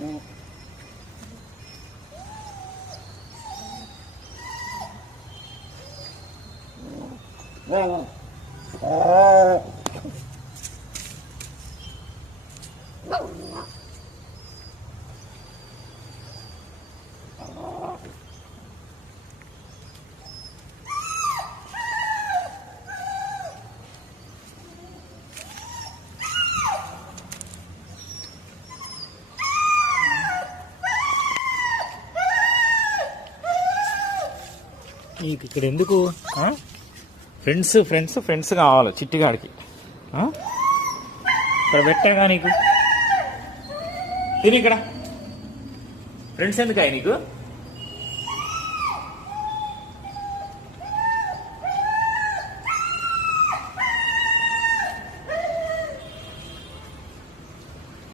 Oh. నీకు ఇక్కడ ఎందుకు ఫ్రెండ్స్ ఫ్రెండ్స్ ఫ్రెండ్స్ కావాలి చిట్టిగాడికి ఇక్కడ పెట్టాగా నీకు తిని ఇక్కడ ఫ్రెండ్స్ ఎందుకు నీకు